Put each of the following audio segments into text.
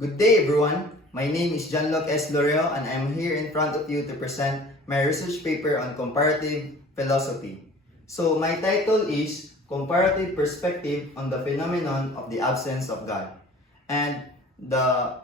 Good day, everyone. My name is John-Luc S. Lorio, and I'm here in front of you to present my research paper on comparative philosophy. So, my title is Comparative Perspective on the Phenomenon of the Absence of God. And the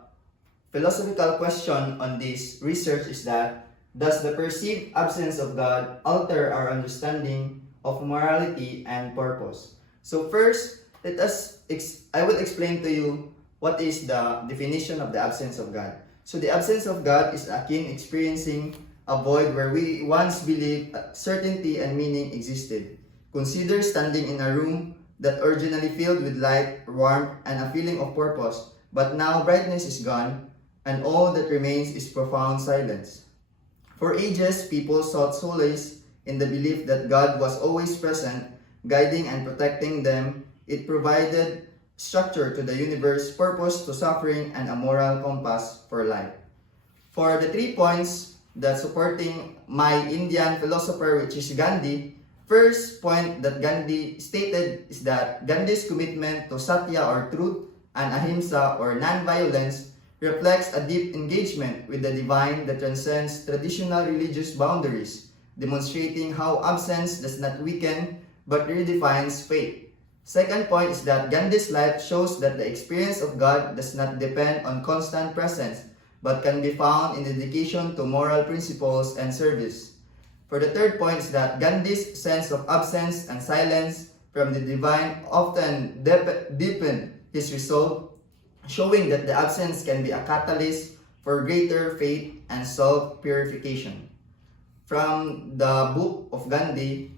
philosophical question on this research is that, does the perceived absence of God alter our understanding of morality and purpose? So first, I will explain to you what is the definition of the absence of God. So the absence of God is akin experiencing a void where we once believed certainty and meaning existed. Consider standing in a room that originally filled with light, warmth, and a feeling of purpose, but now brightness is gone, and all that remains is profound silence. For ages, people sought solace in the belief that God was always present, guiding and protecting them. It provided structure to the universe, purpose to suffering, and a moral compass for life. For the 3 points that supporting my Indian philosopher, which is Gandhi, first point that Gandhi stated is that Gandhi's commitment to satya or truth and ahimsa or non-violence reflects a deep engagement with the divine that transcends traditional religious boundaries, demonstrating how absence does not weaken but redefines faith. Second point is that Gandhi's life shows that the experience of God does not depend on constant presence, but can be found in dedication to moral principles and service. For the third point is that Gandhi's sense of absence and silence from the divine often deepened his resolve, showing that the absence can be a catalyst for greater faith and self-purification. From the book of Gandhi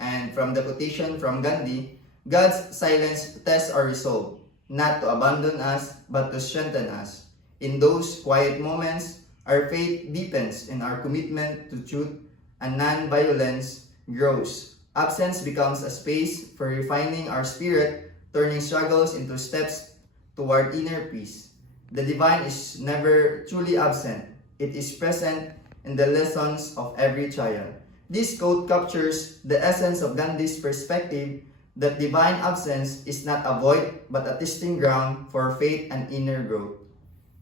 and from the quotation from Gandhi, God's silence tests our resolve, not to abandon us, but to strengthen us. In those quiet moments, our faith deepens and our commitment to truth and non-violence grows. Absence becomes a space for refining our spirit, turning struggles into steps toward inner peace. The divine is never truly absent. It is present in the lessons of every trial. This quote captures the essence of Gandhi's perspective that divine absence is not a void but a testing ground for faith and inner growth.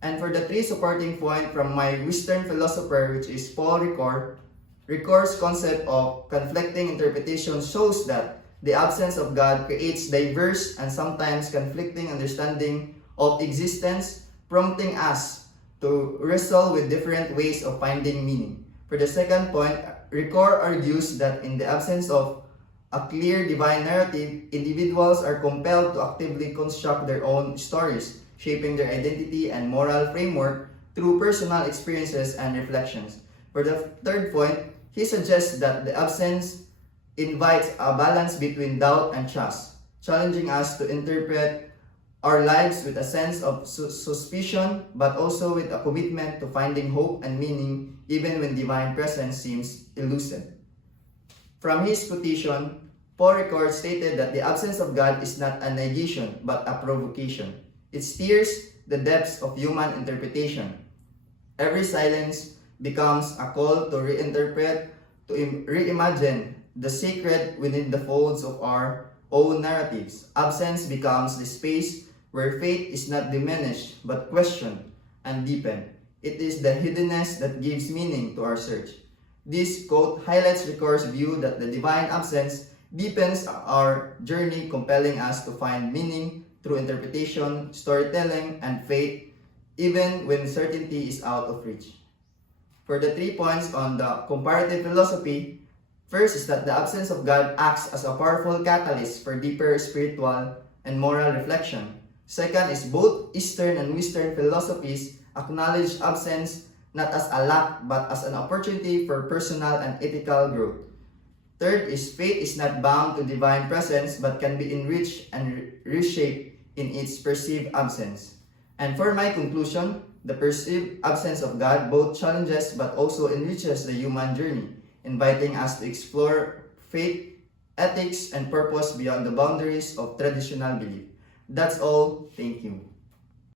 And for the 3 supporting point from my Western philosopher, which is Paul Ricoeur, Ricoeur's concept of conflicting interpretation shows that the absence of God creates diverse and sometimes conflicting understanding of existence, prompting us to wrestle with different ways of finding meaning. For the second point, Ricoeur argues that in the absence of a clear divine narrative, individuals are compelled to actively construct their own stories, shaping their identity and moral framework through personal experiences and reflections. For the third point, he suggests that the absence invites a balance between doubt and trust, challenging us to interpret our lives with a sense of suspicion, but also with a commitment to finding hope and meaning even when divine presence seems elusive. From his quotation, Paul Ricoeur stated that the absence of God is not a negation, but a provocation. It steers the depths of human interpretation. Every silence becomes a call to reinterpret, to reimagine the sacred within the folds of our own narratives. Absence becomes the space where faith is not diminished, but questioned and deepened. It is the hiddenness that gives meaning to our search. This quote highlights Ricoeur's view that the divine absence deepens our journey, compelling us to find meaning through interpretation, storytelling, and faith, even when certainty is out of reach. For the 3 points on the comparative philosophy, first is that the absence of God acts as a powerful catalyst for deeper spiritual and moral reflection. Second is both Eastern and Western philosophies acknowledge absence not as a lack but as an opportunity for personal and ethical growth. Third is faith is not bound to divine presence but can be enriched and reshaped in its perceived absence. And for my conclusion, the perceived absence of God both challenges but also enriches the human journey, inviting us to explore faith, ethics, and purpose beyond the boundaries of traditional belief. That's all. Thank you.